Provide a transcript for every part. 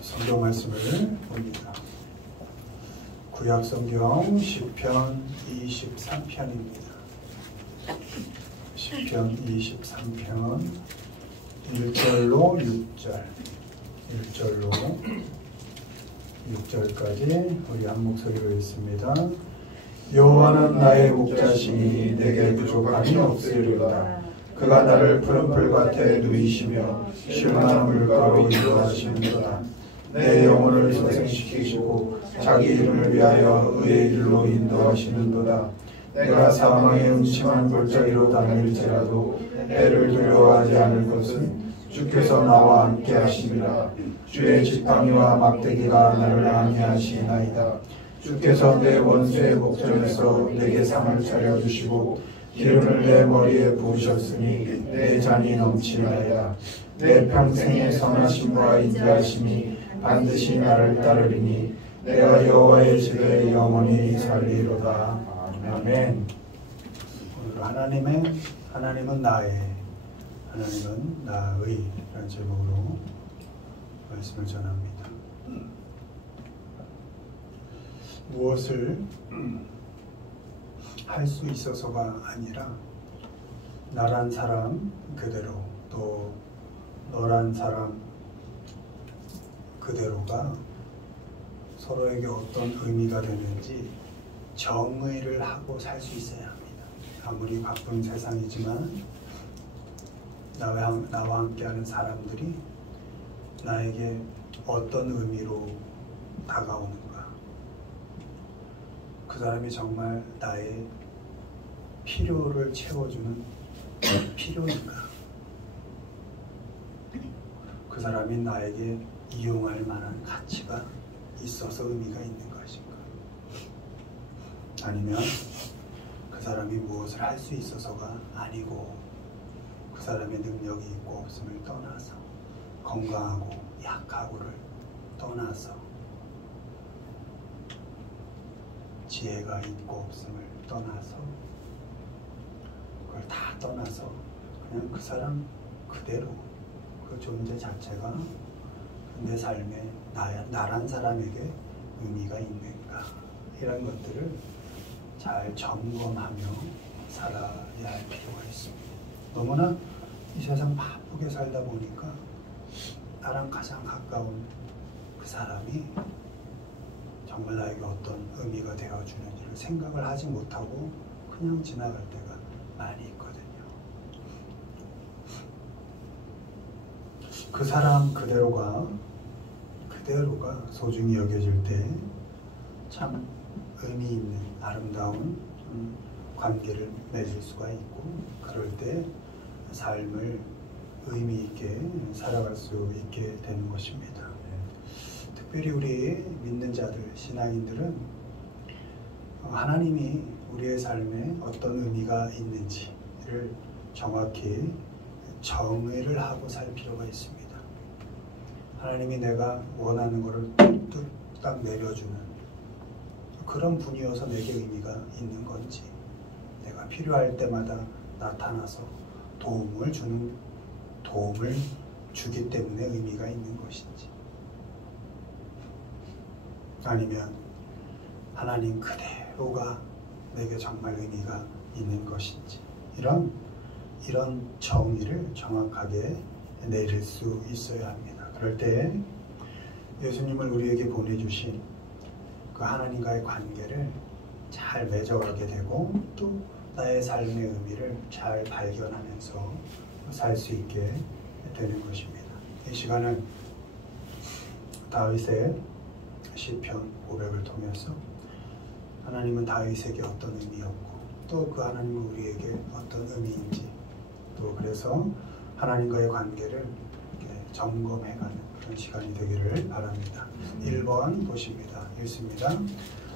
성경 말씀을 봅니다. 구약 성경 시편 23편입니다. 시편 23편 1절로 6절 1절로 6절까지 우리 한 목소리로 읽습니다. 여호와는 나의 목자시니 내게 부족함이 없으리로다. 그가 나를 푸른 풀밭에 누이시며 쉴 만한 물가로 인도하시는도다. 내 영혼을 소생시키시고 자기 이름을 위하여 의의 길로 인도하시는도다. 내가 사망의 음침한 골짜기로 다닐지라도 해를 두려워하지 않을 것은 주께서 나와 함께 하심이라. 주의 지팡이와 막대기가 나를 안위하시나이다. 주께서 내 원수의 목전에서 내게 상을 차려주시고 기름을 내 머리에 부으셨으니 내 잔이 넘치나이다. 내 평생의 선하심과 인자하심이 반드시 나를 따르리니 내가 여호와의 집에 영원히 살리로다. 아멘. 오늘 하나님은 나의, 하나님은 나의 라는 제목으로 말씀을 전합니다. 무엇을 할 수 있어서가 아니라 나란 사람 그대로 또 너란 사람 그대로가 서로에게 어떤 의미가 되는지 정의를 하고 살 수 있어야 합니다. 아무리 바쁜 세상이지만 나와 함께하는 사람들이 나에게 어떤 의미로 다가오는가, 그 사람이 정말 나의 필요를 채워주는 필요인가, 그 사람이 나에게 이용할 만한 가치가 있어서 의미가 있는 것인가, 아니면 그 사람이 무엇을 할 수 있어서가 아니고 그 사람의 능력이 있고 없음을 떠나서, 건강하고 약하고를 떠나서, 지혜가 있고 없음을 떠나서, 그걸 다 떠나서 그냥 그 사람 그대로 그 존재 자체가 내 삶에 나란 사람에게 의미가 있는가, 이런 것들을 잘 점검하며 살아야 할 필요가 있습니다. 너무나 이 세상 바쁘게 살다 보니까 나랑 가장 가까운 그 사람이 정말 나에게 어떤 의미가 되어주는지를 생각을 하지 못하고 그냥 지나갈 때가 많이 있거든요. 그 사람 그대로가 소중히 여겨질 때 참 의미 있는 아름다운 관계를 맺을 수가 있고, 그럴 때 삶을 의미 있게 살아갈 수 있게 되는 것입니다. 특별히 우리 믿는 자들, 신앙인들은 하나님이 우리의 삶에 어떤 의미가 있는지를 정확히 정의를 하고 살 필요가 있습니다. 하나님이 내가 원하는 것을 뚝딱 내려주는 그런 분이어서 내게 의미가 있는 건지, 내가 필요할 때마다 나타나서 도움을 주기 때문에 의미가 있는 것인지, 아니면 하나님 그대로가 내게 정말 의미가 있는 것인지, 이런 정의를 정확하게 내릴 수 있어야 합니다. 그럴 때 예수님을 우리에게 보내주신 그 하나님과의 관계를 잘 맺어가게 되고, 또 나의 삶의 의미를 잘 발견하면서 살 수 있게 되는 것입니다. 이 시간은 다윗의 시편 500을 통해서 하나님은 다윗에게 어떤 의미였고, 또 그 하나님은 우리에게 어떤 의미인지, 또 그래서 하나님과의 관계를 점검해가는 그런 시간이 되기를 바랍니다. 1번 보십니다. 읽습니다.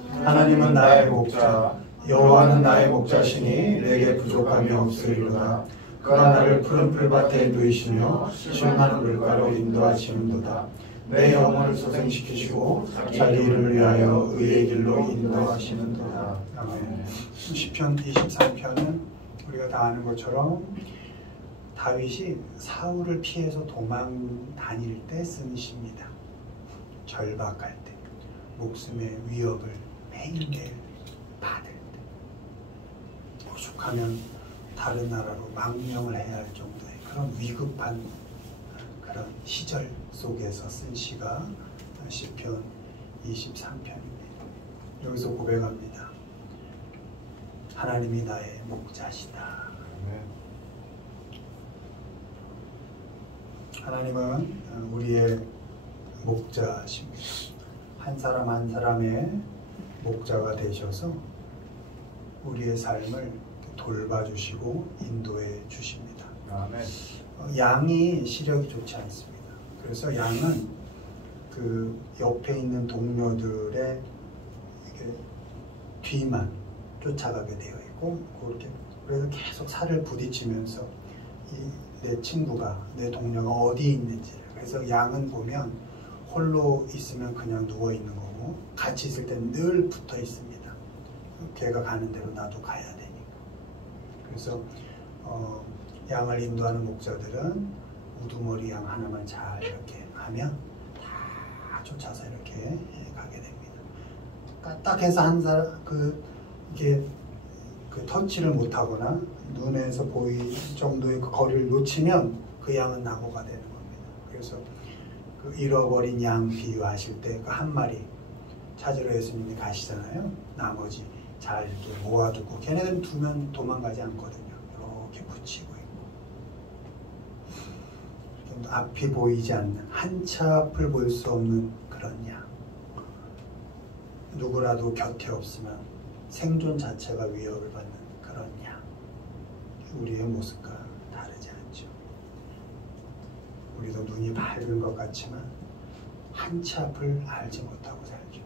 하나님은 나의 목자, 여호와는 나의 목자시니 내게 부족함이 없으리로다. 그가 나를 푸른 풀밭에 누이시며 쉴 만한 물가로 인도하시는도다. 내 영혼을 소생시키시고 자기 이름을 위하여 의의 길로 인도하시는도다. 아멘. 시편 23편은 우리가 다 아는 것처럼 다윗이 사울을 피해서 도망 다닐 때 쓴 시입니다. 절박할 때, 목숨의 위협을 매일매일 받을 때, 오죽하면 다른 나라로 망명을 해야 할 정도의 그런 위급한 그런 시절 속에서 쓴 시가 시편 23편입니다. 여기서 고백합니다. 하나님이 나의 목자시다. 하나님은 우리의 목자십니다. 한 사람 한 사람의 목자가 되셔서 우리의 삶을 돌봐주시고 인도해 주십니다. 아멘. 양이 시력이 좋지 않습니다. 그래서 양은 그 옆에 있는 동료들의 이렇게 뒤만 쫓아가게 되어 있고, 그렇게 그래서 계속 살을 부딪히면서 내 친구가, 내 동료가 어디 있는지. 그래서 양은 보면 홀로 있으면 그냥 누워 있는 거고, 같이 있을 때는 늘 붙어 있습니다. 걔가 가는 대로 나도 가야 되니까. 그래서 양을 인도하는 목자들은 우두머리 양 하나만 잘 이렇게 하면 다 쫓아서 이렇게 가게 됩니다. 까딱해서 한 사람 이게 터치를 못하거나 눈에서 보일 정도의 그 거리를 놓치면 그 양은 낙오가 되는 겁니다. 그래서 그 잃어버린 양 비유하실 때 그 한 마리 찾으러 예수님이 가시잖아요. 나머지 잘 이렇게 모아두고, 걔네들은 두면 도망가지 않거든요. 이렇게 붙이고 있고, 앞이 보이지 않는, 한 치 앞을 볼 수 없는 그런 양. 누구라도 곁에 없으면 생존 자체가 위협을 받는 그런 양. 우리의 모습과 다르지 않죠. 우리도 눈이 밝은 것 같지만 한 치 앞을 알지 못하고 살죠.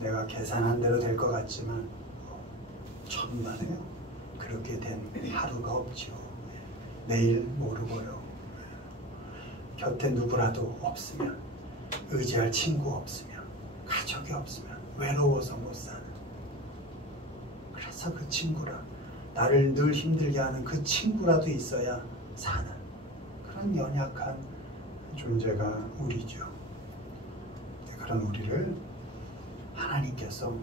내가 계산한 대로 될 것 같지만 천만에요. 그렇게 된 하루가 없죠. 내일 모르고요. 곁에 누구라도 없으면, 의지할 친구 없으면, 가족이 없으면 외로워서 못 사는, 그래서 그 친구라, 나를 늘 힘들게 하는 그 친구라도 있어야 사는 그런 연약한 존재가 우리죠. 그런 우리를 하나님께서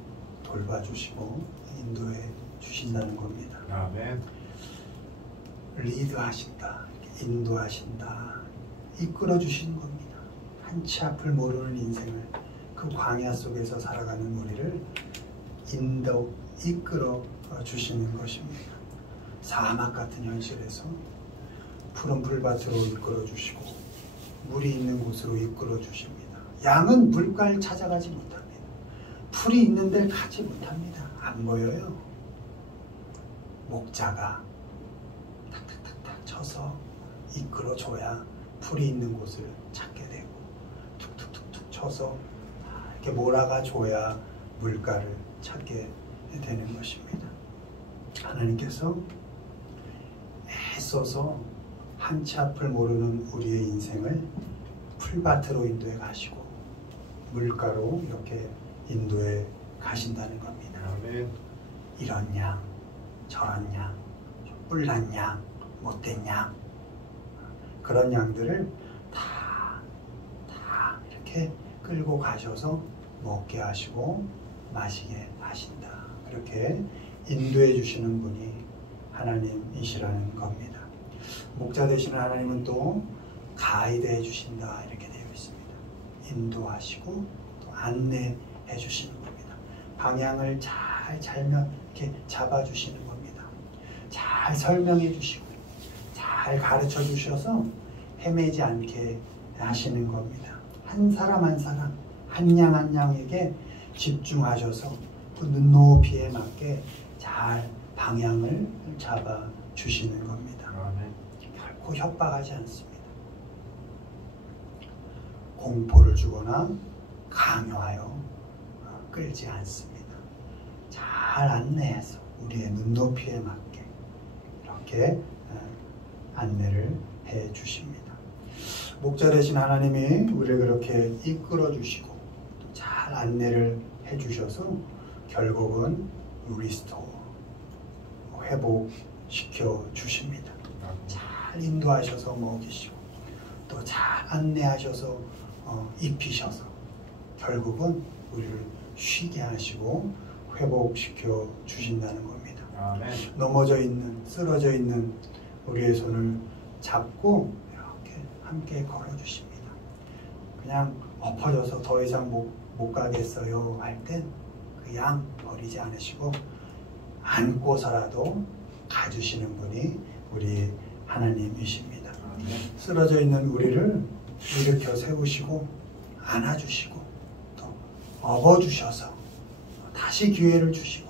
돌봐주시고 인도해 주신다는 겁니다. 아멘. 리드하신다, 인도하신다, 이끌어 주시는 겁니다. 한 치 앞을 모르는 인생을, 그 광야 속에서 살아가는 우리를 이끌어 주시는 것입니다. 사막 같은 현실에서 푸른 풀밭으로 이끌어 주시고, 물이 있는 곳으로 이끌어 주십니다. 양은 물가를 찾아가지 못합니다. 풀이 있는 데를 가지 못합니다. 안 보여요. 목자가 탁탁탁탁 쳐서 이끌어 줘야 풀이 있는 곳을 찾게 되고, 툭툭툭툭 쳐서 이렇게 몰아가 줘야 물가를 찾게 되는 것입니다. 하나님께서 애써서 한 치 앞을 모르는 우리의 인생을 풀밭으로 인도해 가시고 물가로 이렇게 인도해 가신다는 겁니다. 아멘. 이런 양, 저런 양, 뿔난 양, 못된 양, 그런 양들을 다 이렇게 끌고 가셔서 먹게 하시고 마시게 하신다. 그렇게 인도해 주시는 분이 하나님이시라는 겁니다. 목자 되시는 하나님은 또 가이드 해 주신다, 이렇게 되어 있습니다. 인도하시고 또 안내해 주시는 겁니다. 방향을 잘 이렇게 잡아 주시는 겁니다. 잘 설명해 주시고 잘 가르쳐 주셔서 헤매지 않게 하시는 겁니다. 한 사람 한 사람, 한 양 한 양에게 집중하셔서 그 눈높이에 맞게 잘 방향을 잡아 주시는 겁니다. 아멘. 결코 협박하지 않습니다. 공포를 주거나 강요하여 끌지 않습니다. 잘 안내해서 우리의 눈높이에 맞게 이렇게 안내를 해 주십니다. 목자 되신 하나님이 우리를 그렇게 이끌어 주시고 잘 안내를 해 주셔서 결국은 리스토어, 회복시켜 주십니다. 잘 인도하셔서 먹이시고 또 잘 안내하셔서 입히셔서 결국은 우리를 쉬게 하시고 회복시켜 주신다는 겁니다. 아멘. 넘어져 있는, 쓰러져 있는 우리의 손을 잡고 이렇게 함께 걸어주십니다. 그냥 엎어져서 더 이상 못 가겠어요 할 땐 그 양 버리지 않으시고 안고서라도 가주시는 분이 우리 하나님이십니다. 아멘. 쓰러져 있는 우리를 일으켜 세우시고 안아주시고 또 업어주셔서 다시 기회를 주시고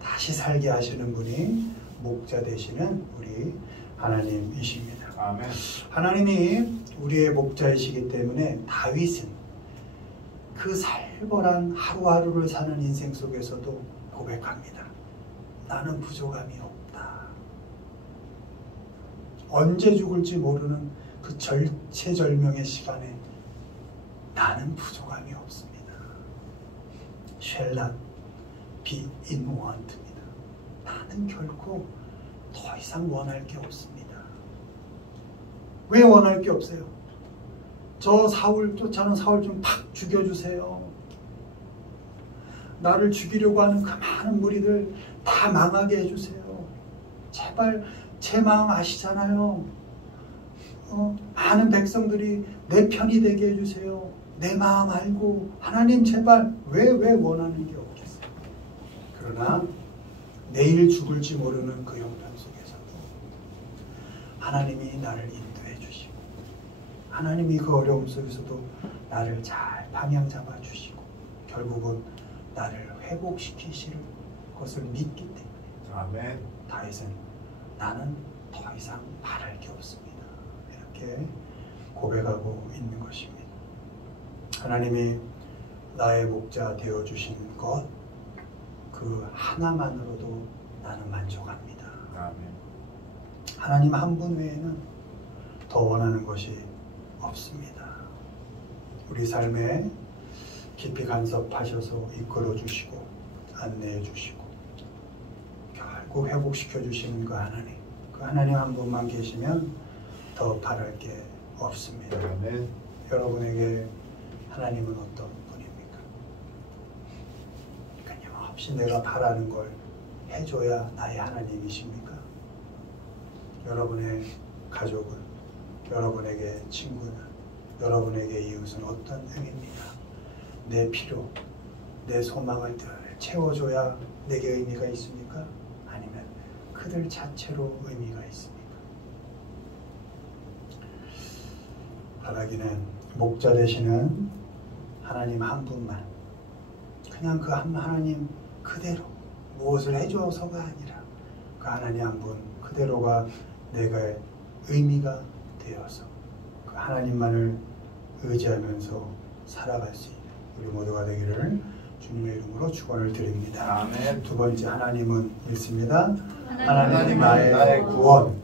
다시 살게 하시는 분이 목자 되시는 우리 하나님이십니다. 아멘. 하나님이 우리의 목자이시기 때문에 다윗은 그 살벌한 하루하루를 사는 인생 속에서도 고백합니다. 나는 부족함이 없다. 언제 죽을지 모르는 그 절체절명의 시간에 나는 부족함이 없습니다. 쉘란 비 인워한트입니다. 나는 결코 더 이상 원할 게 없습니다. 왜 원할 게 없어요? 저 사울 쫓아오는 사울 좀 팍 죽여주세요. 나를 죽이려고 하는 그 많은 무리들 다 망하게 해주세요. 제발 제 마음 아시잖아요. 많은 백성들이 내 편이 되게 해주세요. 내 마음 알고 하나님 제발 왜 원하는 게 없겠어요. 그러나 내일 죽을지 모르는 그 형편 속에서도 하나님이 나를 인도해 주시고 하나님이 그 어려움 속에서도 나를 잘 방향 잡아 주시고 결국은 나를 회복시키실 것을 믿기 때문에 아멘. 다윗은 나는 더 이상 바랄 게 없습니다. 이렇게 고백하고 있는 것입니다. 하나님이 나의 목자 되어주시는 것, 그 하나만으로도 나는 만족합니다. 아멘. 하나님 한 분 외에는 더 원하는 것이 없습니다. 우리 삶에 깊이 간섭하셔서 이끌어 주시고 안내해 주시고 결국 회복시켜 주시는 그 하나님 한 분만 계시면 더 바랄 게 없습니다. 아멘. 여러분에게 하나님은 어떤 분입니까? 끊임없이 내가 바라는 걸 해줘야 나의 하나님이십니까? 여러분의 가족은, 여러분에게 친구는, 여러분에게 이웃은 어떤 의미입니까? 내 필요, 내 소망을 늘 채워줘야 내게 의미가 있습니까? 아니면 그들 자체로 의미가 있습니까? 바라기는 목자 되시는 하나님 한 분만, 그냥 그 한 하나님 그대로 무엇을 해줘서가 아니라 그 하나님 한 분 그대로가 내가 의미가 되어서 그 하나님만을 의지하면서 살아갈 수 있는 우리 모두가 되기를 주님의 이름으로 축원을 드립니다. 아멘. 두 번째 하나님은 읽습니다. 하나님 나의 구원,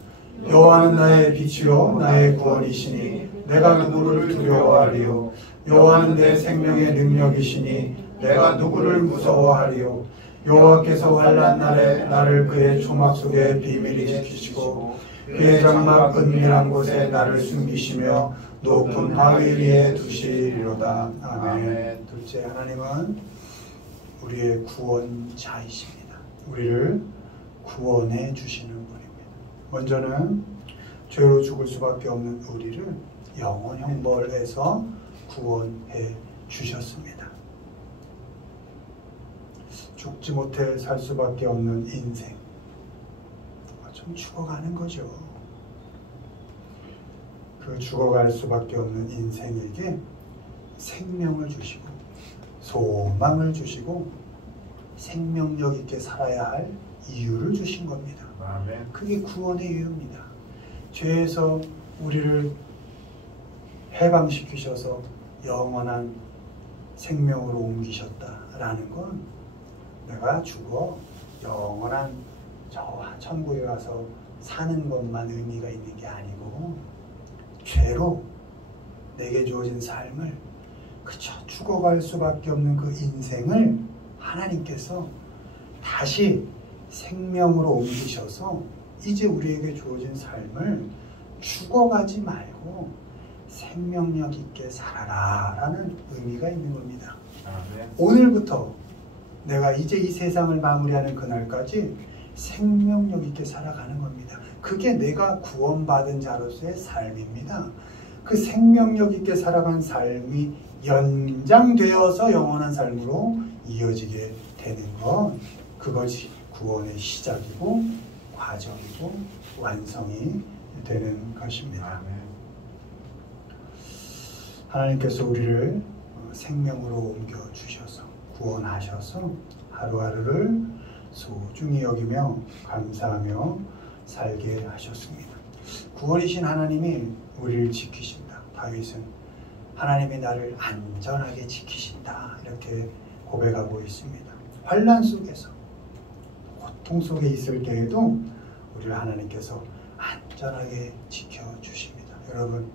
여호와는 나의 빛이요 나의 구원이시니 내가 누구를 두려워하리요. 여호와는 내 생명의 능력이시니 내가 누구를 무서워하리요. 여호와께서 환난 날에 나를 그의 조막 속에 비밀히 지키시고 그의 장막 은밀한 곳에 나를 숨기시며 높은 바위 위에 두시리로다. 아멘. 둘째, 하나님은 우리의 구원자이십니다. 우리를 구원해 주시는 분입니다. 먼저는 죄로 죽을 수밖에 없는 우리를 영원 형벌에서 구원해 주셨습니다. 죽지 못해 살 수밖에 없는 인생, 좀 죽어가는 거죠. 그 죽어갈 수밖에 없는 인생에게 생명을 주시고 소망을 주시고 생명력 있게 살아야 할 이유를 주신 겁니다. 아멘. 그게 구원의 이유입니다. 죄에서 우리를 해방시키셔서 영원한 생명으로 옮기셨다라는 건 내가 죽어 영원한 저 천국에 가서 사는 것만 의미가 있는 게 아니고 죄로 내게 주어진 삶을 그저 죽어갈 수밖에 없는 그 인생을 하나님께서 다시 생명으로 옮기셔서 이제 우리에게 주어진 삶을 죽어가지 말고 생명력 있게 살아라 라는 의미가 있는 겁니다. 아멘. 오늘부터 내가 이제 이 세상을 마무리하는 그날까지 생명력 있게 살아가는 겁니다. 그게 내가 구원받은 자로서의 삶입니다. 그 생명력 있게 살아간 삶이 연장되어서 영원한 삶으로 이어지게 되는 것, 그것이 구원의 시작이고 과정이고 완성이 되는 것입니다. 아멘. 하나님께서 우리를 생명으로 옮겨주셔서 구원하셔서 하루하루를 소중히 여기며 감사하며 살게 하셨습니다. 구원이신 하나님이 우리를 지키신다. 다윗은 하나님이 나를 안전하게 지키신다 이렇게 고백하고 있습니다. 환난 속에서 고통 속에 있을 때에도 우리를 하나님께서 안전하게 지켜주십니다. 여러분,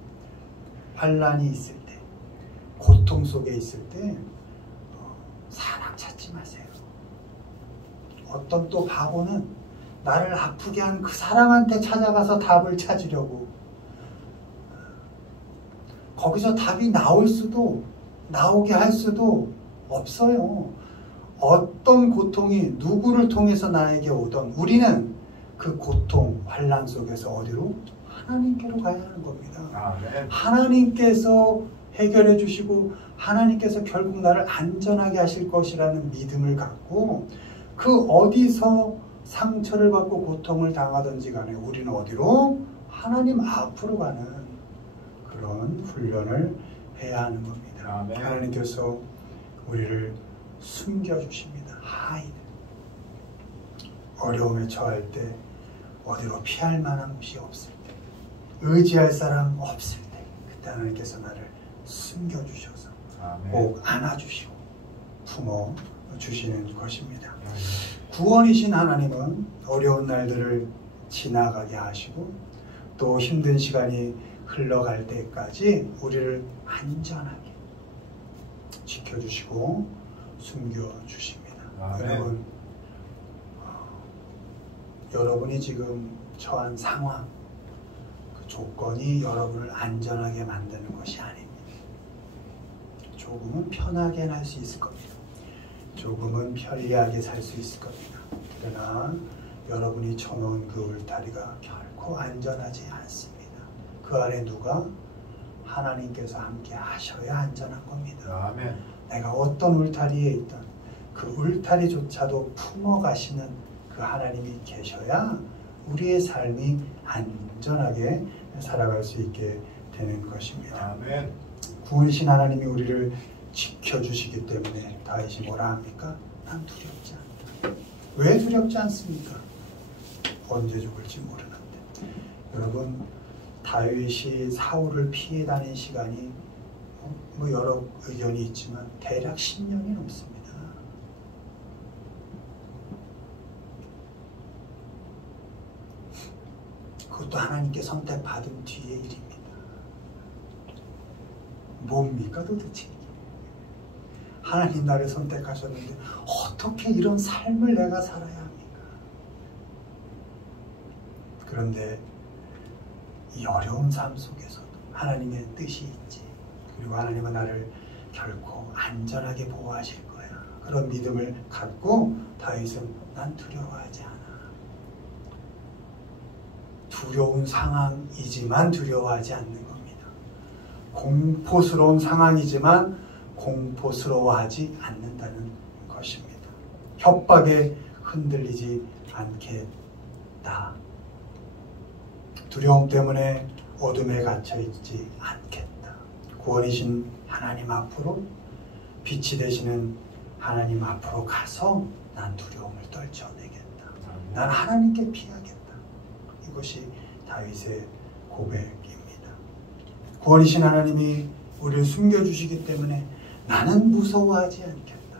환난이 있을 때, 고통 속에 있을 때 사람 찾지 마세요. 어떤 또 바보는 나를 아프게 한 그 사람한테 찾아가서 답을 찾으려고, 거기서 답이 나오게 할 수도 없어요. 어떤 고통이 누구를 통해서 나에게 오던 우리는 그 고통, 환난 속에서 어디로? 하나님께로 가야 하는 겁니다. 아멘. 하나님께서 해결해 주시고 하나님께서 결국 나를 안전하게 하실 것이라는 믿음을 갖고 그 어디서 상처를 받고 고통을 당하든지 간에 우리는 어디로? 하나님 앞으로 가는 그런 훈련을 해야 하는 겁니다. 아멘. 하나님께서 우리를 숨겨주십니다. 하이드. 어려움에 처할 때 어디로 피할 만한 곳이 없을 때, 의지할 사람 없을 때, 그때 하나님께서 나를 숨겨주셔서 꼭 안아주시고 품어주시는 것입니다. 구원이신 하나님은 어려운 날들을 지나가게 하시고 또 힘든 시간이 흘러갈 때까지 우리를 안전하게 지켜주시고 숨겨주십니다. 여러분, 여러분이 지금 처한 상황, 그 조건이 여러분을 안전하게 만드는 것이 아닙니다. 조금은 편하게 할 수 있을 겁니다. 조금은 편리하게 살 수 있을 겁니다. 그러나 여러분이 쳐놓은 그 울타리가 결코 안전하지 않습니다. 그 안에 누가? 하나님께서 함께 하셔야 안전한 겁니다. 아멘. 내가 어떤 울타리에 있든 그 울타리조차도 품어가시는 그 하나님이 계셔야 우리의 삶이 안전하게 살아갈 수 있게 되는 것입니다. 아멘. 구원이신 하나님이 우리를 지켜주시기 때문에 다윗이 뭐라 합니까? 난 두렵지 않다. 왜 두렵지 않습니까? 언제 죽을지 모르는데. 여러분, 다윗이 사울을 피해 다닌 시간이 뭐 여러 의견이 있지만 대략 10년이 넘습니다. 그것도 하나님께 선택받은 뒤의 일입니다. 뭡니까 도대체? 하나님 나를 선택하셨는데 어떻게 이런 삶을 내가 살아야 합니까? 그런데 이 어려운 삶 속에서도 하나님의 뜻이 있지. 그리고 하나님은 나를 결코 안전하게 보호하실 거야. 그런 믿음을 갖고 다윗은 난 두려워하지 않아. 두려운 상황이지만 두려워하지 않는 겁니다. 공포스러운 상황이지만 공포스러워하지 않는다는 것입니다. 협박에 흔들리지 않겠다. 두려움 때문에 어둠에 갇혀있지 않겠다. 구원이신 하나님 앞으로, 빛이 되시는 하나님 앞으로 가서 난 두려움을 떨쳐내겠다. 난 하나님께 피하겠다. 이것이 다윗의 고백입니다. 구원이신 하나님이 우리를 숨겨주시기 때문에 나는 무서워하지 않겠다.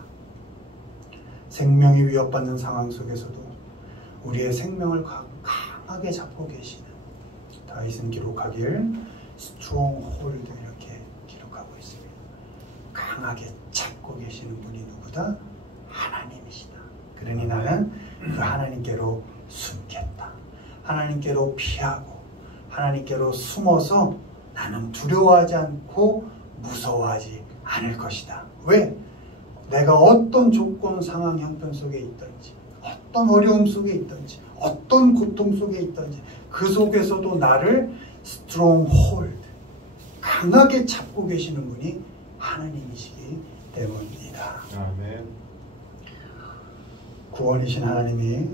생명이 위협받는 상황 속에서도 우리의 생명을 강하게 잡고 계시는, 다윗은 기록하길 스트롱홀드 이렇게 기록하고 있습니다. 강하게 잡고 계시는 분이 누구다? 하나님이시다. 그러니 나는 그 하나님께로 숨겠다. 하나님께로 피하고 하나님께로 숨어서 나는 두려워하지 않고 무서워하지 않을 것이다. 왜? 내가 어떤 조건, 상황, 형편 속에 있든지, 어떤 어려움 속에 있든지, 어떤 고통 속에 있든지, 그 속에서도 나를 stronghold, 강하게 잡고 계시는 분이 하나님이시기 때문이다. 아멘. 구원이신 하나님이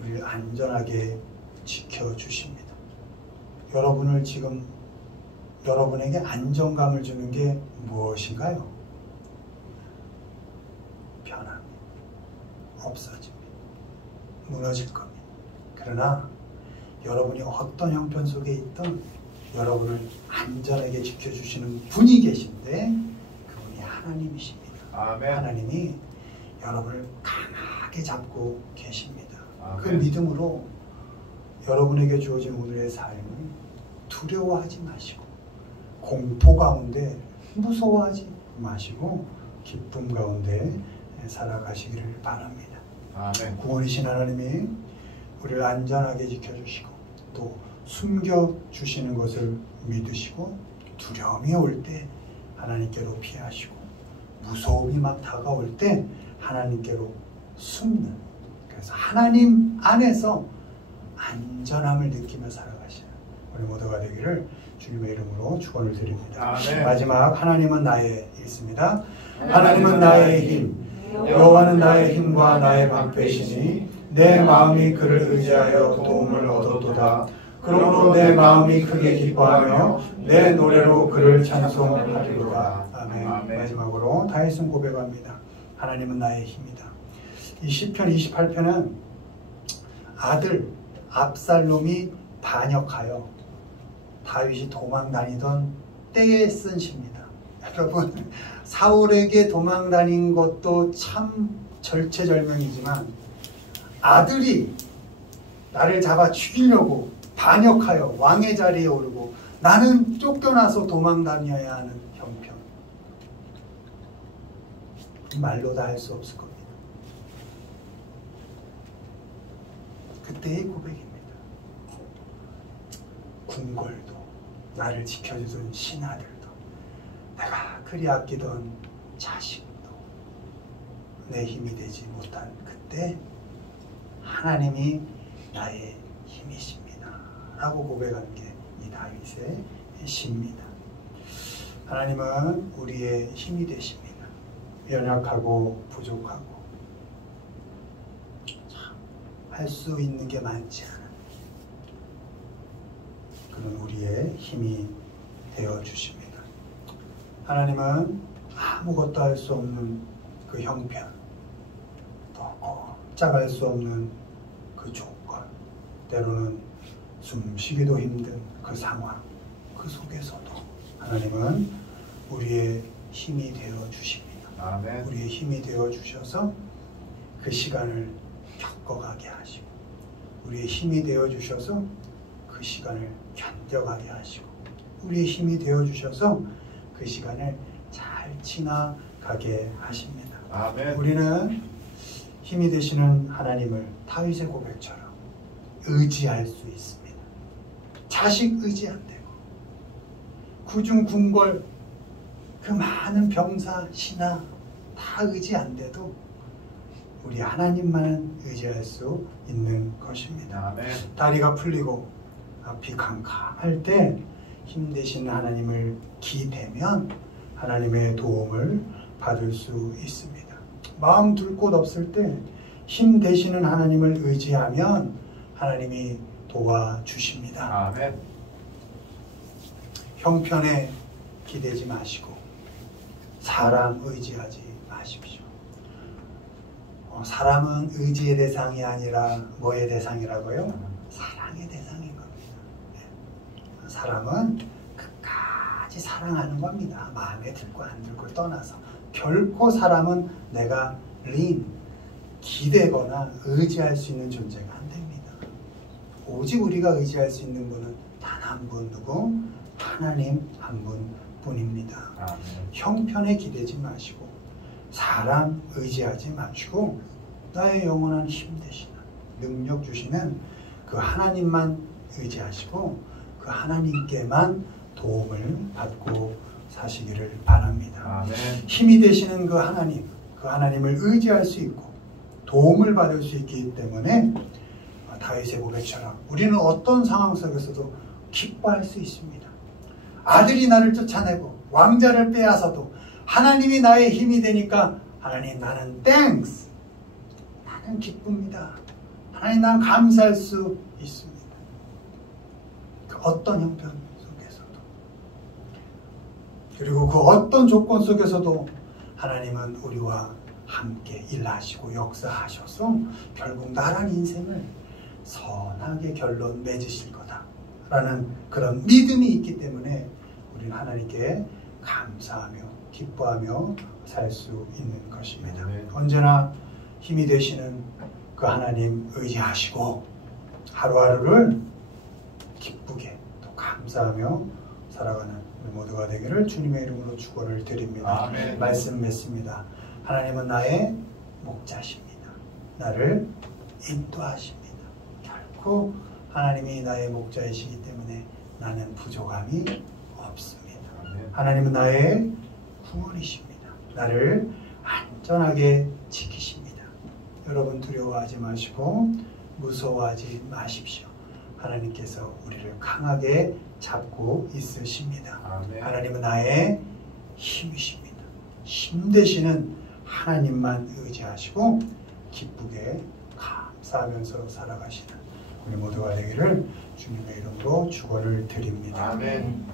우리를 안전하게 지켜주십니다. 여러분을 지금 여러분에게 안정감을 주는 게 무엇인가요? 변함, 없어집니다. 무너질 겁니다. 그러나 여러분이 어떤 형편 속에 있든 여러분을 안전하게 지켜주시는 분이 계신데 그분이 하나님이십니다. 아멘. 하나님이 여러분을 강하게 잡고 계십니다. 아멘. 그 믿음으로 여러분에게 주어진 오늘의 삶을 두려워하지 마시고 공포 가운데 무서워하지 마시고 기쁨 가운데 살아가시기를 바랍니다. 아멘. 구원이신 하나님이 우리를 안전하게 지켜주시고 또 숨겨주시는 것을 믿으시고 두려움이 올 때 하나님께로 피하시고 무서움이 막 다가올 때 하나님께로 숨는, 그래서 하나님 안에서 안전함을 느끼며 살아가시는 우리 모두가 되기를 주님의 이름으로 축원을 드립니다. 아멘. 마지막 하나님은 나의 있습니다. 하나님은 나의 힘, 여호와는 나의 힘과 나의 방패시니 내 마음이 그를 의지하여 도움을 얻어도다. 그러므로 내 마음이 크게 기뻐하며 내 노래로 그를 찬송하리로다. 아멘. 아멘. 마지막으로 다윗은 고백합니다. 하나님은 나의 힘이다. 이 시편 28편은 아들 압살롬이 반역하여 다윗이 도망 다니던 때에 쓴 시입니다. 여러분, 사울에게 도망 다닌 것도 참 절체절명이지만 아들이 나를 잡아 죽이려고 반역하여 왕의 자리에 오르고 나는 쫓겨나서 도망 다녀야 하는 형편, 말로 다 할 수 없을 겁니다. 그때의 고백입니다. 궁궐도 나를 지켜주던 신하들도 내가 그리 아끼던 자식도 내 힘이 되지 못한 그때 하나님이 나의 힘이십니다 라고 고백한 게 이 다윗의 시입니다. 하나님은 우리의 힘이 되십니다. 연약하고 부족하고 할 수 있는 게 많지 않은 그런 우리의 힘이 되어 주십니다. 하나님은 아무것도 할 수 없는 그 형편, 또 꼼짝할 수 없는 그 조건, 때로는 숨쉬기도 힘든 그 상황, 그 속에서도 하나님은 우리의 힘이 되어 주십니다. 아멘. 우리의 힘이 되어 주셔서 그 시간을 겪어가게 하시고, 우리의 힘이 되어 주셔서 그 시간을 견뎌가게 하시고, 우리의 힘이 되어 주셔서 그 시간을 잘 지나가게 하십니다. 아멘. 우리는 힘이 되시는 하나님을 다윗의 고백처럼 의지할 수 있습니다. 자식 의지 안 되고 구중 궁궐 그 많은 병사 신하 다 의지 안 돼도 우리 하나님만 의지할 수 있는 것입니다. 아멘. 다리가 풀리고 앞이 캄캄할 때 힘 되신 하나님을 기대면 하나님의 도움을 받을 수 있습니다. 마음 둘 곳 없을 때 힘 되시는 하나님을 의지하면 하나님이 도와주십니다. 아멘. 형편에 기대지 마시고 사람 의지하지 마십시오. 사람은 의지의 대상이 아니라 뭐의 대상이라고요? 사랑의 대상인 겁니다. 사람은 끝까지 사랑하는 겁니다. 마음에 들고 안 들고 떠나서. 결코 사람은 내가 기대거나 의지할 수 있는 존재가 안 됩니다. 오직 우리가 의지할 수 있는 분은 단 한 분, 누구? 하나님 한 분뿐입니다. 아멘. 형편에 기대지 마시고 사람 의지하지 마시고 나의 영원한 힘 되시는 능력 주시는 그 하나님만 의지하시고 그 하나님께만 도움을 받고 사시기를 바랍니다. 아멘. 힘이 되시는 그 하나님을 의지할 수 있고 도움을 받을 수 있기 때문에 다윗의 고백처럼 우리는 어떤 상황 속에서도 기뻐할 수 있습니다. 아들이 나를 쫓아내고 왕자를 빼앗아도 하나님이 나의 힘이 되니까 하나님 나는 땡스, 나는 기쁩니다. 하나님 난 감사할 수 있습니다. 그 어떤 형편 속에서도, 그리고 그 어떤 조건 속에서도 하나님은 우리와 함께 일하시고 역사하셔서 결국 나란 인생을 선하게 결론 맺으실 거다라는 그런 믿음이 있기 때문에 우리는 하나님께 감사하며 기뻐하며 살 수 있는 것입니다. 언제나 힘이 되시는 그 하나님 의지하시고 하루하루를 기쁘게 또 감사하며 살아가는 우리 모두가 되기를 주님의 이름으로 축원을 드립니다. 아멘. 말씀 맺습니다. 하나님은 나의 목자십니다. 나를 인도하십니다. 결코 하나님이 나의 목자이시기 때문에 나는 부족함이 없습니다. 하나님은 나의 구원이십니다. 나를 안전하게 지키십니다. 여러분 두려워하지 마시고 무서워하지 마십시오. 하나님께서 우리를 강하게 잡고 있으십니다. 아멘. 하나님은 나의 힘이십니다. 힘 되시는 하나님만 의지하시고 기쁘게 감사하면서 살아가시는 우리 모두가 되기를 주님의 이름으로 축원을 드립니다. 아멘.